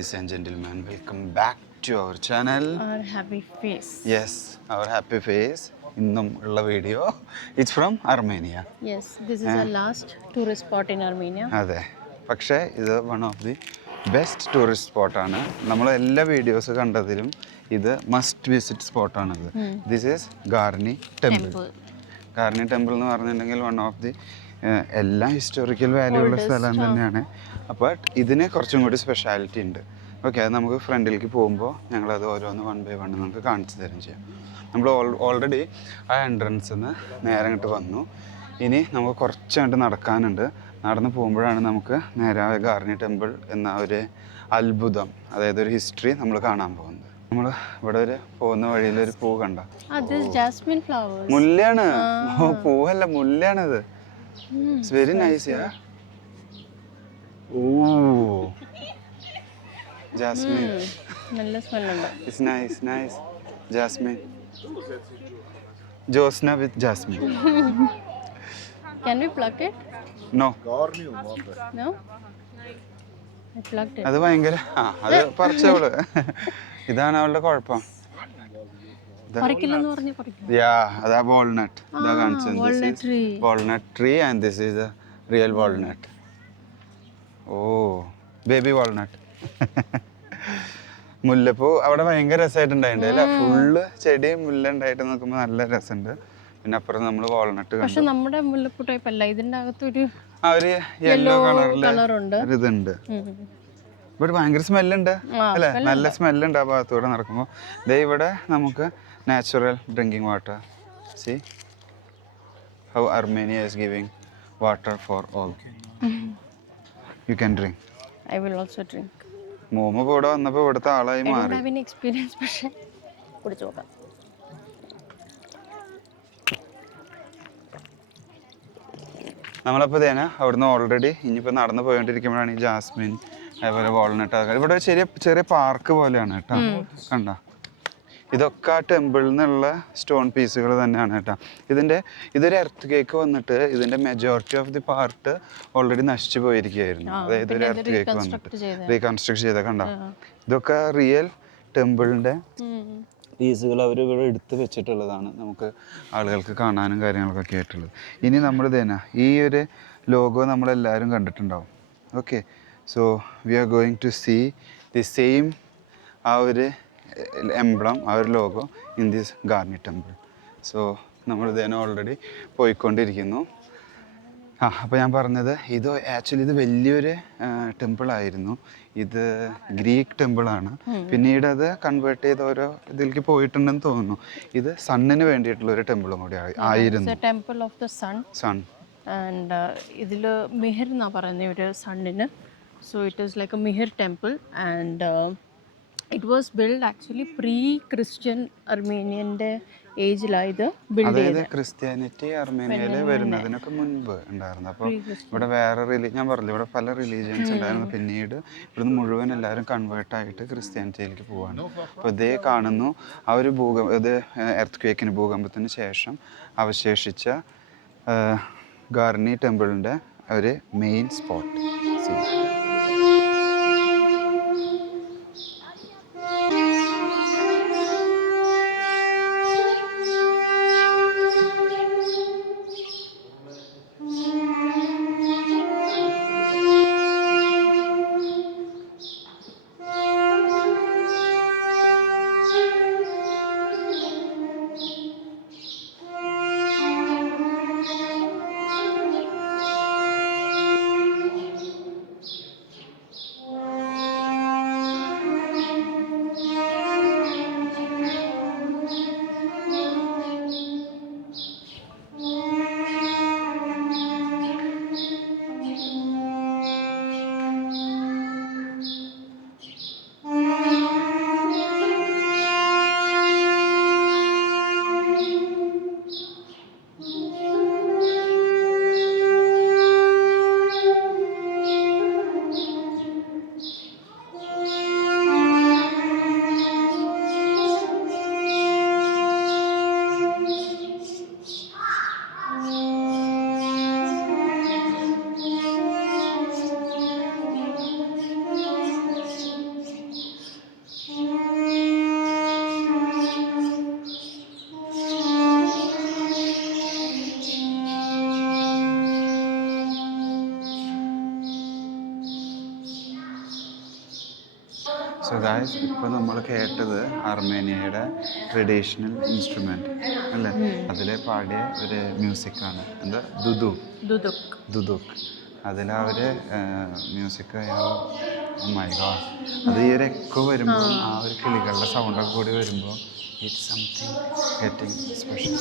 Ladies and gentlemen, welcome back to our channel. Our happy face. Yes, our happy face. ഇന്നും ഉള്ള video it's from Armenia. Yes, this is our last tourist spot in Armenia. അതെ, പക്ഷേ ഇത് one of the best tourist സ്പോട്ടാണ്. നമ്മൾ എല്ലാ videos കണ്ടതിലും ഇത് മസ്റ്റ് വിസിറ്റ് സ്പോട്ടാണിത്. This is Garni temple. Garni temple എന്ന് പറഞ്ഞിട്ടുണ്ടെങ്കിൽ വൺ ഓഫ് ദി എല്ലാം ഹിസ്റ്റോറിക്കൽ വാല്യൂ ഉള്ള സ്ഥലം തന്നെയാണ്. അപ്പോൾ ഇതിന് കുറച്ചും കൂടി സ്പെഷ്യാലിറ്റി ഉണ്ട്. ഓക്കെ, അത് നമുക്ക് ഫ്രണ്ടിലേക്ക് പോകുമ്പോൾ ഞങ്ങളത് ഓരോന്ന് വൺ ബൈ വൺ നമുക്ക് കാണിച്ചു തരും ചെയ്യാം. നമ്മൾ ഓൾറെഡി ആ എൻട്രൻസിൽ നിന്ന് നേരെ അങ്ങോട്ട് വന്നു. ഇനി നമുക്ക് കുറച്ചങ്ങോട്ട് നടക്കാനുണ്ട്. നടന്ന് പോകുമ്പോഴാണ് നമുക്ക് നേരെ ഗാർണി ടെമ്പിൾ എന്ന ഒരു അത്ഭുതം, അതായത് ഒരു ഹിസ്റ്ററി നമ്മൾ കാണാൻ പോകുന്നത്. നമ്മൾ ഇവിടെ ഒരു പോകുന്ന വഴിയിലൊരു പൂ കണ്ട, മുല്ലയാണ്. പൂവല്ല, മുല്ലയാണത്. It's very nice. Yeah, oh jasmine, നല്ല സ്മെൽ ഉണ്ട്. It's nice, nice. Jasmine, Josna with jasmine. Can we pluck it? No, No? I plucked it. അത് ഭയങ്കര അത് പറിച്ചവള്. ഇതാണ് അവളുടെ കുഴപ്പം. പറിക്കില്ലെന്ന് പറഞ്ഞ് പറിക്കില്ല. യാ, അതാ വാൾനട്ട്. ഇതാ കാണിച്ചത്. Walnut tree. Walnut tree and this is a real walnut. Oh, baby walnut. മുല്ലപ്പൂ അവിടെ ഭയങ്കര രസമായിട്ടുണ്ടായിട്ടുണ്ട് അല്ലേ? ഫുള്ള് ചെടി മുല്ല ഉണ്ടായിട്ട് നോക്കുമ്പോൾ നല്ല രസമുണ്ട്. പിന്നെ അപ്പുറം നമ്മൾ വാൾനട്ട് കണ്ടു. പക്ഷെ നമ്മുടെ മുല്ലപ്പൂ ടൈപ്പ് അല്ല, ഇതിന്റെ അകത്തൊരു ഒരു യെല്ലോ കളറുണ്ട്. ഇതുണ്ട്. ഇവിടെ ഭയങ്കര സ്മെല്ലുണ്ട് അല്ലേ? നല്ല സ്മെല്ലുണ്ട് ആ ഭാഗത്തൂടെ നടക്കുമ്പോൾ. ദേ ഇവിടെ നമുക്ക് natural drinking water. See how Armenia is giving water for all. You can drink. I will also drink. മോമ ഇവിടെ വന്നപ്പോൾ ഇവിടുത്തെ ആളായി I don't മാറി. have any experience, പക്ഷെ കുടിച്ചു നോക്കാം. നമ്മളപ്പോൾ തേന അവിടുന്ന് ഓൾറെഡി ഇനിയിപ്പോൾ നടന്നു പോയോണ്ടിരിക്കുമ്പോഴാണ് ഈ ജാസ്മിൻ, അതേപോലെ വാൾനട്ട് ആൾക്കാർ. ഇവിടെ ചെറിയ ചെറിയ പാർക്ക് പോലെയാണ് കേട്ടോ. കണ്ട, ഇതൊക്കെ ആ ടെമ്പിളിൽ നിന്നുള്ള സ്റ്റോൺ പീസുകൾ തന്നെയാണ് കേട്ടോ. ഇതൊരു എർത്ത് കേക്ക് വന്നിട്ട് ഇതിൻ്റെ majority of the part already നശിച്ചു പോയിരിക്കുകയായിരുന്നു. അതായത് ഒരു എർത്ത് കേക്ക് വന്നിട്ട് റീകൺസ്ട്രക്ട് ചെയ്ത കണ്ട. ഇതൊക്കെ റിയൽ ടെമ്പിളിൻ്റെ പീസുകൾ അവർ ഇവിടെ എടുത്ത് വെച്ചിട്ടുള്ളതാണ്. നമുക്ക് ആളുകൾക്ക് കാണാനും കാര്യങ്ങളൊക്കെ ആയിട്ടുള്ളത്. ഇനി നമ്മൾ തന്നെ ഈ ഒരു ലോഗോ നമ്മളെല്ലാവരും കണ്ടിട്ടുണ്ടാവും. Okay, so we are going to see the same ആ ഒരു എംബ്ലം, ആ ഒരു logo in this Garni temple. So നമ്മൾ തന്നെ ഓൾറെഡി പോയിക്കൊണ്ടിരിക്കുന്നു. അപ്പോൾ ഞാൻ പറഞ്ഞത് ഇത് ആക്ച്വലി ഇത് വലിയൊരു ടെമ്പിളായിരുന്നു. ഇത് ഗ്രീക്ക് ടെമ്പിളാണ്. പിന്നീട് അത് കൺവേർട്ട് ചെയ്ത് ഓരോ ഇതിലേക്ക് പോയിട്ടുണ്ടെന്ന് തോന്നുന്നു. ഇത് സണ്ണിന് വേണ്ടിയിട്ടുള്ള ഒരു ടെമ്പിളും കൂടി ആയിരുന്നു. Temple of the sun. And ഇതിൽ മിഹിർ എന്നാ പറയുന്ന ഒരു സണ്ണിന്. So it is like a Mihr temple and it was build actually pre Christian അർമേനിയൻ്റെ ഏജിലായത് ബിൽഡ് ചെയ്തത്. അതായത് ക്രിസ്ത്യാനിറ്റി അർമേനിയയിൽ വരുന്നതിനൊക്കെ മുൻപ് ഉണ്ടായിരുന്നു. അപ്പോൾ ഇവിടെ വേറെ ഞാൻ പറഞ്ഞു ഇവിടെ പല റിലീജിയൻസ് ഉണ്ടായിരുന്നു. പിന്നീട് ഇവിടുന്ന് മുഴുവൻ എല്ലാവരും കൺവേർട്ടായിട്ട് ക്രിസ്ത്യാനിറ്റിയിലേക്ക് പോവാണ്. അപ്പോൾ ഇതേ കാണുന്നു ആ ഒരു ഇത് എർത്ത് ക്വേക്കിന്, ഭൂകമ്പത്തിന് ശേഷം അവശേഷിച്ച ഗാർണി ടെമ്പിളിൻ്റെ ഒരു മെയിൻ സ്പോട്ട്. ഗായ്സ് ഇപ്പോൾ നമ്മൾ കേട്ടത് അർമേനിയയുടെ ട്രഡീഷണൽ ഇൻസ്ട്രുമെൻറ്റ് അല്ലേ, അതിൽ പാടിയ ഒരു മ്യൂസിക്കാണ്, എന്താ ദുദുക്. അതിലവർ മ്യൂസിക് മൈ ഗോഡ്, അത് ഈ ഒരു എക്കോ വരുമ്പോൾ ആ ഒരു കിളികളുടെ സൗണ്ടൊക്കെ കൂടി വരുമ്പോൾ ഇറ്റ്സ് സംതിങ് ഗെറ്റിംഗ് സ്പെഷ്യൽ.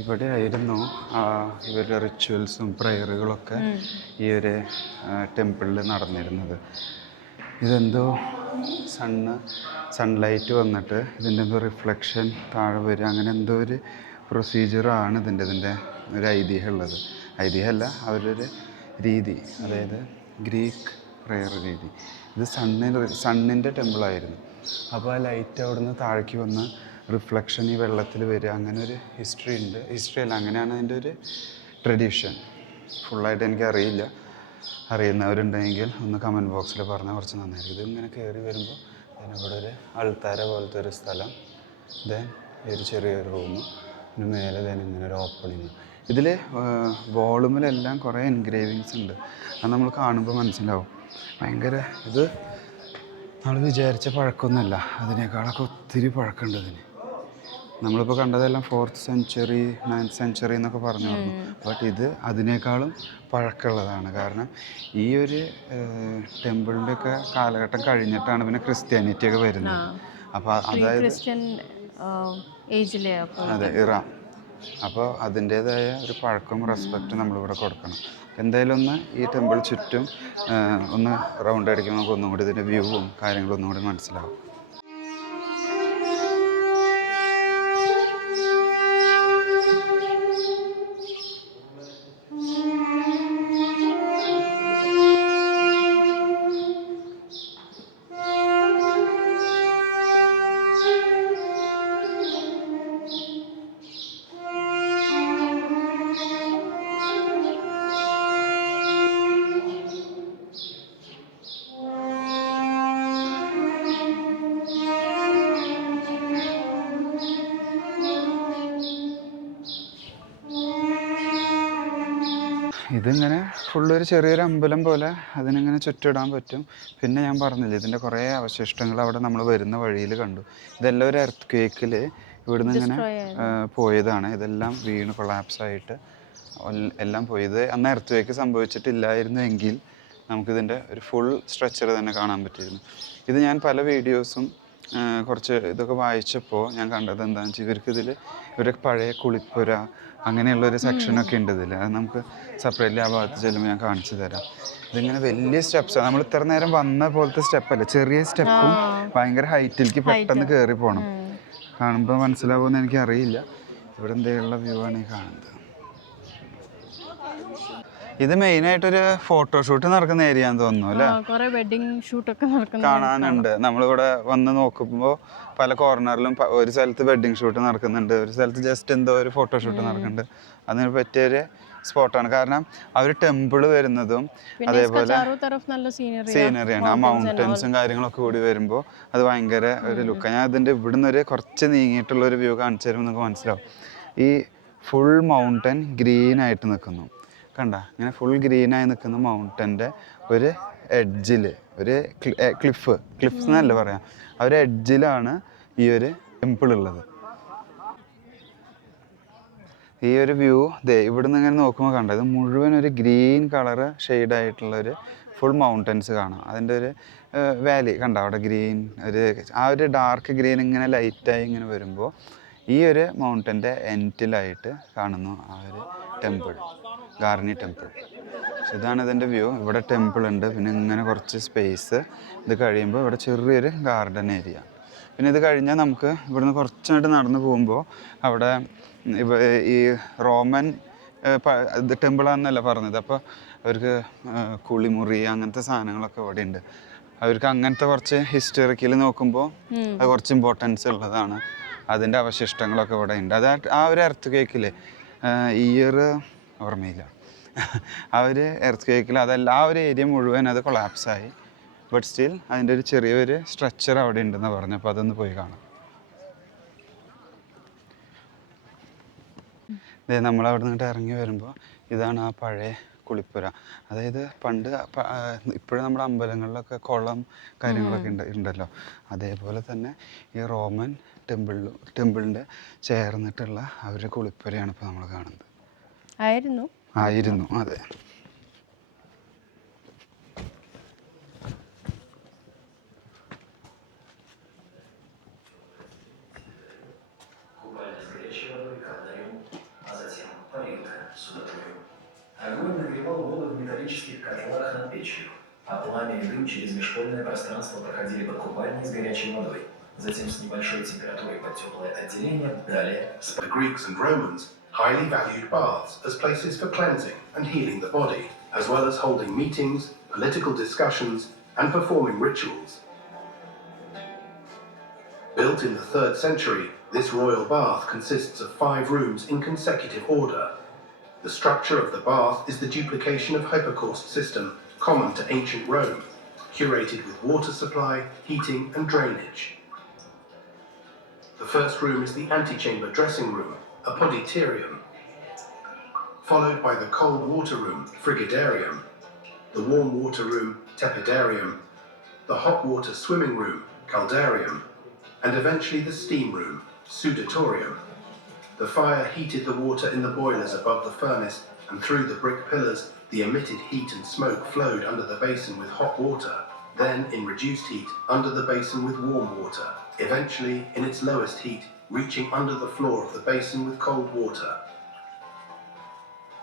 ഇവിടെ ആയിരുന്നു ഇവരുടെ റിച്വൽസും പ്രയറുകളൊക്കെ ഈ ഒരു ടെമ്പിളിൽ നടന്നിരുന്നത്. ഇതെന്തോ സൺലൈറ്റ് വന്നിട്ട് ഇതിൻ്റെ എന്തോ റിഫ്ലക്ഷൻ താഴെ വരിക, അങ്ങനെ എന്തോ ഒരു പ്രൊസീജിയറാണ് ഇതിൻ്റെ ഒരു ഐതിഹ്യമുള്ളത്. ഐതിഹ്യമല്ല, അവരൊരു രീതി, അതായത് ഗ്രീക്ക് പ്രയർ രീതി. ഇത് സണ്ണിൻ്റെ ടെമ്പിളായിരുന്നു. അപ്പോൾ ആ ലൈറ്റ് അവിടെ നിന്ന് താഴേക്ക് വന്ന് റിഫ്ലക്ഷൻ ഈ വെള്ളത്തിൽ വരിക, അങ്ങനെ ഒരു ഹിസ്റ്ററി ഉണ്ട്. ഹിസ്റ്ററി അല്ല, അങ്ങനെയാണ് അതിൻ്റെ ഒരു ട്രഡീഷൻ. ഫുള്ളായിട്ട് എനിക്കറിയില്ല, അറിയുന്നവരുണ്ടെങ്കിൽ ഒന്ന് കമൻറ്റ് ബോക്സിൽ പറഞ്ഞാൽ കുറച്ച് നന്നായിരിക്കും. ഇതിങ്ങനെ കയറി വരുമ്പോൾ അതിനിവിടെ ഒരു അൾത്താര പോലത്തെ ഒരു സ്ഥലം, ദെൻ ഒരു ചെറിയൊരു റൂം, പിന്നെ മേലെ ദെൻ ഇങ്ങനെ ഒരു ഓപ്പണിങ്. ഇതിൽ വോളുമിലെല്ലാം കുറേ എൻഗ്രേവിങ്സ് ഉണ്ട്. അത് നമ്മൾ കാണുമ്പോൾ മനസ്സിലാവും. ഭയങ്കര ഇത് നമ്മൾ വിചാരിച്ച പഴക്കമൊന്നുമല്ല, അതിനേക്കാളൊക്കെ ഒത്തിരി പഴക്കമുണ്ട് ഇതിന്. നമ്മളിപ്പോൾ കണ്ടതെല്ലാം 4th century 9th century എന്നൊക്കെ പറഞ്ഞു പറഞ്ഞു. ബട്ട് ഇത് അതിനേക്കാളും പഴക്കമുള്ളതാണ്. കാരണം ഈ ഒരു ടെമ്പിളിൻ്റെയൊക്കെ കാലഘട്ടം കഴിഞ്ഞിട്ടാണ് പിന്നെ ക്രിസ്ത്യാനിറ്റിയൊക്കെ വരുന്നത്. അപ്പോൾ അതായത് അതെ, ഇറ. അപ്പോൾ അതിൻ്റേതായ ഒരു പഴക്കവും റെസ്പെക്റ്റും നമ്മളിവിടെ കൊടുക്കണം. എന്തായാലും ഒന്ന് ഈ ടെമ്പിൾ ചുറ്റും ഒന്ന് റൗണ്ട് അടിക്കുമ്പോൾ നമുക്ക് ഒന്നും കൂടി ഇതിൻ്റെ വ്യൂവും കാര്യങ്ങളും ഒന്നും കൂടി മനസ്സിലാവും. ഇതിങ്ങനെ ഫുള്ളൊരു ചെറിയൊരു അമ്പലം പോലെ അതിനിങ്ങനെ ചുറ്റിടാൻ പറ്റും. പിന്നെ ഞാൻ പറഞ്ഞില്ലേ, ഇതിൻ്റെ കുറേ അവശിഷ്ടങ്ങൾ അവിടെ നമ്മൾ വരുന്ന വഴിയിൽ കണ്ടു. ഇതെല്ലാം ഒരു എർത്ത് ക്വേക്കിൽ ഇവിടുന്ന് ഇങ്ങനെ പോയതാണ്. ഇതെല്ലാം വീണ് കൊളാപ്സായിട്ട് എല്ലാം പോയത്. അന്ന് എർത്ത് ക്വേക്ക് സംഭവിച്ചിട്ടില്ലായിരുന്നു എങ്കിൽ നമുക്കിതിൻ്റെ ഒരു ഫുൾ സ്ട്രക്ചർ തന്നെ കാണാൻ പറ്റിയിരുന്നു. ഇത് ഞാൻ പല വീഡിയോസും കുറച്ച് ഇതൊക്കെ വായിച്ചപ്പോൾ ഞാൻ കണ്ടത് എന്താണെന്ന് വെച്ചാൽ ഇവർക്ക് പഴയ കുളിപ്പുര അങ്ങനെയുള്ളൊരു സെക്ഷനൊക്കെ ഉണ്ട് ഇതിൽ. അത് നമുക്ക് സെപ്പറേറ്റ്ലി ആ ഭാഗത്ത് ചെല്ലുമ്പോൾ ഞാൻ കാണിച്ചു തരാം. ഇതിങ്ങനെ വലിയ സ്റ്റെപ്സാണ്. നമ്മൾ ഇത്ര നേരം വന്ന പോലത്തെ സ്റ്റെപ്പല്ല, ചെറിയ സ്റ്റെപ്പും ഭയങ്കര ഹൈറ്റിലേക്ക് പെട്ടെന്ന് കയറി പോകണം. കാണുമ്പോൾ മനസ്സിലാവുമെന്ന് എനിക്കറിയില്ല. ഇവിടെ എന്തെയുള്ള വ്യൂ ആണ് ഈ കാണുന്നത്. ഇത് മെയിനായിട്ടൊരു ഫോട്ടോഷൂട്ട് നടക്കുന്ന ഏരിയ എന്ന് തോന്നുന്നു അല്ലേ? കാണാനുണ്ട്. നമ്മളിവിടെ വന്ന് നോക്കുമ്പോൾ പല കോർണറിലും ഒരു സ്ഥലത്ത് വെഡ്ഡിങ് ഷൂട്ട് നടക്കുന്നുണ്ട്, ഒരു സ്ഥലത്ത് ജസ്റ്റ് എന്തോ ഒരു ഫോട്ടോഷൂട്ട് നടക്കുന്നുണ്ട്. അതിന് പറ്റിയൊരു സ്പോട്ടാണ്. കാരണം ആ ഒരു ടെമ്പിൾ വരുന്നതും അതേപോലെ സീനറിയാണ്. ആ മൗണ്ടൻസും കാര്യങ്ങളൊക്കെ കൂടി വരുമ്പോൾ അത് ഭയങ്കര ഒരു ലുക്കാണ്. ഞാൻ അതിൻ്റെ ഇവിടുന്ന് ഒരു കുറച്ച് നീങ്ങിയിട്ടുള്ളൊരു വ്യൂ കാണിച്ചു തരുമ്പോൾ നിങ്ങൾക്ക് മനസ്സിലാവും. ഈ ഫുൾ മൗണ്ടൻ ഗ്രീനായിട്ട് നിൽക്കുന്നു, കണ്ട? ഇങ്ങനെ ഫുൾ ഗ്രീനായി നിൽക്കുന്ന മൗണ്ടൻ്റെ ഒരു എഡ്ജിൽ ഒരു ക്ലിഫ്സ് എന്നല്ല പറയാം, ആ ഒരു എഡ്ജിലാണ് ഈ ഒരു ടെമ്പിൾ ഉള്ളത്. ഈ ഒരു വ്യൂ ഇവിടുന്ന് ഇങ്ങനെ നോക്കുമ്പോൾ കണ്ട, ഇത് മുഴുവൻ ഒരു ഗ്രീൻ കളറ് ഷെയ്ഡായിട്ടുള്ളൊരു ഫുൾ മൗണ്ടൻസ് കാണാം. അതിൻ്റെ ഒരു വാലി കണ്ട, അവിടെ ഗ്രീൻ ആ ഒരു ഡാർക്ക് ഗ്രീൻ ഇങ്ങനെ ലൈറ്റായി ഇങ്ങനെ വരുമ്പോൾ ഈ ഒരു മൗണ്ടൻ്റെ എൻഡിലായിട്ട് കാണുന്നു ആ ഒരു ടെമ്പിൾ, ഗാർണി ടെമ്പിൾ. ഇതാണ് ഇതിൻ്റെ വ്യൂ. ഇവിടെ ടെമ്പിൾ ഉണ്ട്, പിന്നെ ഇങ്ങനെ കുറച്ച് സ്പേസ്. ഇത് കഴിയുമ്പോൾ ഇവിടെ ചെറിയൊരു ഗാർഡൻ ഏരിയ. പിന്നെ ഇത് കഴിഞ്ഞാൽ നമുക്ക് ഇവിടുന്ന് കുറച്ചായിട്ട് നടന്നു പോകുമ്പോൾ അവിടെ ഈ റോമൻ ഇത് ടെമ്പിളാണെന്നല്ല പറഞ്ഞത്. അപ്പോൾ അവർക്ക് കുളിമുറി അങ്ങനത്തെ സാധനങ്ങളൊക്കെ ഇവിടെ ഉണ്ട്. അവർക്ക് അങ്ങനത്തെ കുറച്ച് ഹിസ്റ്ററിക്കൽ നോക്കുമ്പോൾ അത് കുറച്ച് ഇമ്പോർട്ടൻസ് ഉള്ളതാണ്. അതിൻ്റെ അവശിഷ്ടങ്ങളൊക്കെ ഇവിടെ ഉണ്ട്. അത് ആ ഒരു എർത്ത് കേക്കിൽ ഇയർ ഓർമ്മയില്ല, ആ ഒരു എർത്ത് കേക്കിൽ അതല്ല, ആ ഒരു ഏരിയ മുഴുവൻ അത് കൊളാപ്സായി. ബട്ട് സ്റ്റിൽ അതിൻ്റെ ഒരു ചെറിയൊരു സ്ട്രക്ചർ അവിടെ ഉണ്ടെന്ന് പറഞ്ഞു. അപ്പോൾ അതൊന്ന് പോയി കാണാം. നമ്മളവിടെ നിന്നിട്ട് ഇറങ്ങി വരുമ്പോൾ ഇതാണ് ആ പഴയ കുളിപ്പുര. അതായത് പണ്ട് ഇപ്പോഴും നമ്മുടെ അമ്പലങ്ങളിലൊക്കെ കുളം കാര്യങ്ങളൊക്കെ ഉണ്ടല്ലോ, അതേപോലെ തന്നെ ഈ റോമൻ ടെമ്പിളിൻ്റെ ചേർന്നിട്ടുള്ള അവരുടെ കുളിപ്പുരയാണ് ഇപ്പോൾ നമ്മൾ കാണുന്നത്. ആയിരുന്നു അതെ. Огонь нагревал воду в металлических котлах над печью, а пламя и дым через межпольное пространство проходили под купальней с горячей водой. Затем с небольшой температурой под теплое отделение, далее... The Greeks and Romans highly valued baths as places for cleansing and healing the body, as well as holding meetings, political discussions, and performing rituals. Built in the 3rd century, this royal bath consists of 5 rooms in consecutive order. The structure of the bath is the duplication of hypocaust system common to ancient Rome, curated with water supply, heating, and drainage. The first room is the antechamber dressing room, a poditerium, followed by the cold water room, frigidarium, the warm water room, tepidarium, the hot water swimming room, caldarium, and eventually the steam room, sudatorium. The fire heated the water in the boilers above the furnace, and through the brick pillars, the emitted heat and smoke flowed under the basin with hot water, then in reduced heat under the basin with warm water, eventually in its lowest heat, reaching under the floor of the basin with cold water.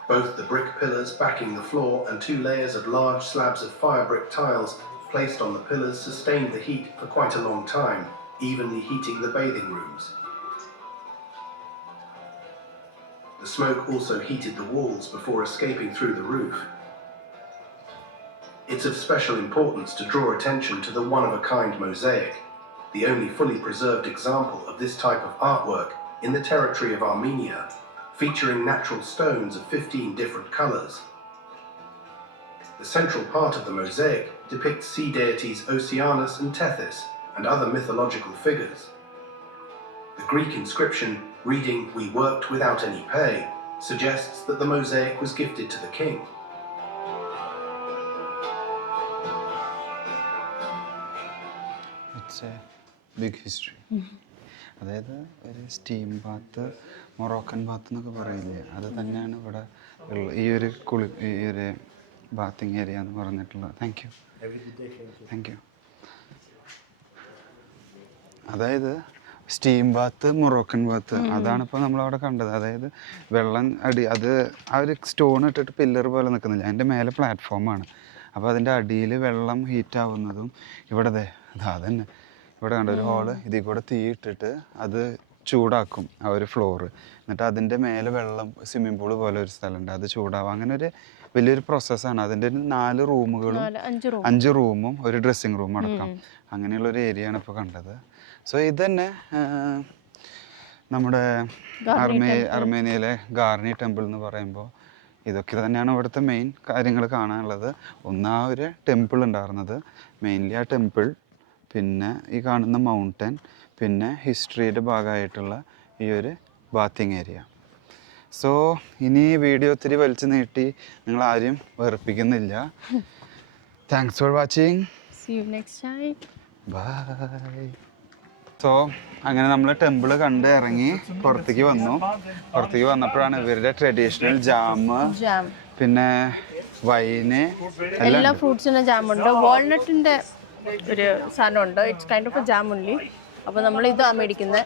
Both the brick pillars backing the floor and 2 layers of large slabs of fire brick tiles placed on the pillars sustained the heat for quite a long time, evenly heating the bathing rooms. The smoke also heated the walls before escaping through the roof. It's of special importance to draw attention to the one-of-a-kind mosaic, the only fully preserved example of this type of artwork in the territory of Armenia, featuring natural stones of 15 different colors. The central part of the mosaic depicts sea deities Oceanus and Tethys and other mythological figures. The Greek inscription reading "We worked without any pay" suggests that the mosaic was gifted to the king. It's a big history. അതായത് ഒരു steam Baat, Moroccan Baat എന്നൊക്കെ പറയില്ലേ, അത് തന്നെയാണ് ഇവിടെ ഈ ഒരു bathing area എന്ന് പറഞ്ഞിട്ടുള്ളത്. Thank you. അതായത് സ്റ്റീം ബാത്ത്, മൊറോക്കൻ ബാത്ത്, അതാണ് ഇപ്പോൾ നമ്മളവിടെ കണ്ടത്. അതായത് വെള്ളം അത് ആ ഒരു സ്റ്റോൺ ഇട്ടിട്ട് പില്ലർ പോലെ നിൽക്കുന്നില്ല, അതിൻ്റെ മേലെ പ്ലാറ്റ്ഫോമാണ്. അപ്പോൾ അതിൻ്റെ അടിയിൽ വെള്ളം ഹീറ്റാവുന്നതും ഇവിടെ അതന്നെ ഇവിടെ കണ്ട ഒരു ഹോള്, ഇതിൽ കൂടെ തീ ഇട്ടിട്ട് അത് ചൂടാക്കും ആ ഒരു ഫ്ലോറ്. എന്നിട്ട് അതിൻ്റെ മേലെ വെള്ളം, സ്വിമ്മിംഗ് പൂള് പോലെ ഒരു സ്ഥലമുണ്ട്, അത് ചൂടാവും. അങ്ങനെ ഒരു വലിയൊരു പ്രോസസ്സാണ്. അതിൻ്റെ 4 റൂമുകളും 5 റൂമും ഒരു ഡ്രസ്സിങ് റൂം അടക്കം അങ്ങനെയുള്ളൊരു ഏരിയ ആണ് ഇപ്പോൾ കണ്ടത്. സോ ഇത് തന്നെ നമ്മുടെ അർമേനിയയിലെ ഗാർണി ടെമ്പിൾ എന്ന് പറയുമ്പോൾ ഇതൊക്കെ തന്നെയാണ് ഇവിടുത്തെ മെയിൻ കാര്യങ്ങൾ കാണാനുള്ളത്. ആ ഒരു ടെമ്പിൾ ഉണ്ടായിരുന്നത്, മെയിൻലി ആ ടെമ്പിൾ, പിന്നെ ഈ കാണുന്ന മൗണ്ടൻ, പിന്നെ ഹിസ്റ്ററിയുടെ ഭാഗമായിട്ടുള്ള ഈ ഒരു ബാത്തിങ് ഏരിയ. സോ ഇനി വീഡിയോ ഒത്തിരി വലിച്ചു നീട്ടി നിങ്ങൾ ആരും വെറുപ്പിക്കുന്നില്ല. Thanks for watching. See you next time. Bye. So അങ്ങനെ നമ്മൾ ടെമ്പിൾ കണ്ട് ഇറങ്ങി പുറത്തേക്ക് വന്നപ്പോഴാണ് ഇവരുടെ ട്രഡീഷണൽ ജാം, പിന്നെ വൈന്, എല്ലാ ഫ്രൂട്ട്സിൻ്റെ ജാമുണ്ട്. വാൾനട്ടിൻ്റെ ഒരു സാധനമുണ്ട്. It's kind of A jam only. അപ്പോൾ നമ്മൾ ഇതാ മേടിക്കുന്നത്.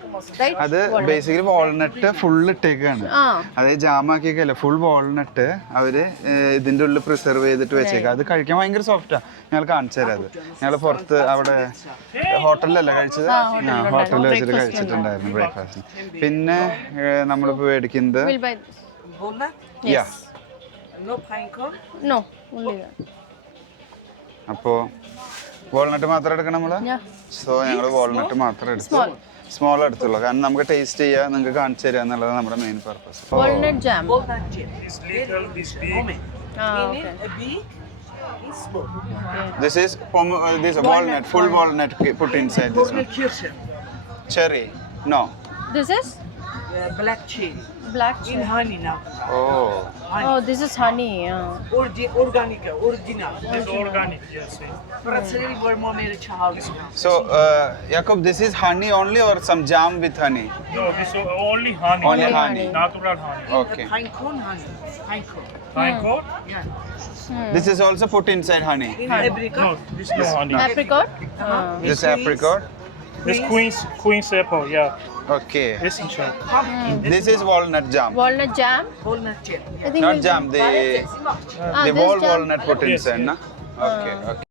അത് ബേസിക്കലി വാൾനട്ട് ഫുൾ ഇട്ടേക്കാണ്. അതായത് ജാമാക്കിയൊക്കെയല്ല, ഫുൾ വാൾനട്ട് അവര് ഇതിൻ്റെ ഉള്ളിൽ പ്രിസർവ് ചെയ്തിട്ട് വെച്ചേക്കാം. അത് കഴിക്കാൻ ഭയങ്കര സോഫ്റ്റാ. ഞങ്ങൾ കാണിച്ചു തരാം. അത് ഞങ്ങൾ പുറത്ത് അവിടെ ഹോട്ടലിലല്ല കഴിച്ചത്, ഹോട്ടലിൽ വെച്ചിട്ട് കഴിച്ചിട്ടുണ്ടായിരുന്നു ബ്രേക്ക്ഫാസ്റ്റ്. പിന്നെ നമ്മളിപ്പോൾ മേടിക്കുന്നത് No pine cone? No, only that. അപ്പോൾ വാൾനട്ട് മാത്രം എടുക്കണം നമ്മൾ. Yeah. സോ ഞങ്ങൾ വാൾനട്ട് മാത്രം എടുത്തു. Small. സ്മോൾ എടുത്തുള്ളൂ, കാരണം നമുക്ക് ടേസ്റ്റ് ചെയ്യുക, നിങ്ങൾക്ക് കാണിച്ചു തരിക എന്നുള്ളത് നമ്മുടെ main purpose. Walnut jam. Walnut jam. This little, this big. Homemade. Ah, In okay. it, a big, it's small. This is this walnut, full walnut put inside this one. Kirsche. Cherry? No. This is Black cherry. black In cherry. honey now. Oh. Honey. Oh, this is honey. Organic, original. It's organic, yes. Працели бормо mere чахал. So, Jacob, this is honey only or some jam with honey? No, this is only honey. Only Only honey. honey. Natural honey. Okay. Pine cone honey. Pine cone. Pine cone? Yeah. This is also put inside honey. In No, apricot. this no honey. Apricot. This apricot. This queen's apple, yeah. Okay. This in shop. This is walnut jam. Walnut jam. Walnut jam. I think Not we'll- jam, the Ah, the this whole jam. walnut put Yes, inside, yes. na? Okay, okay.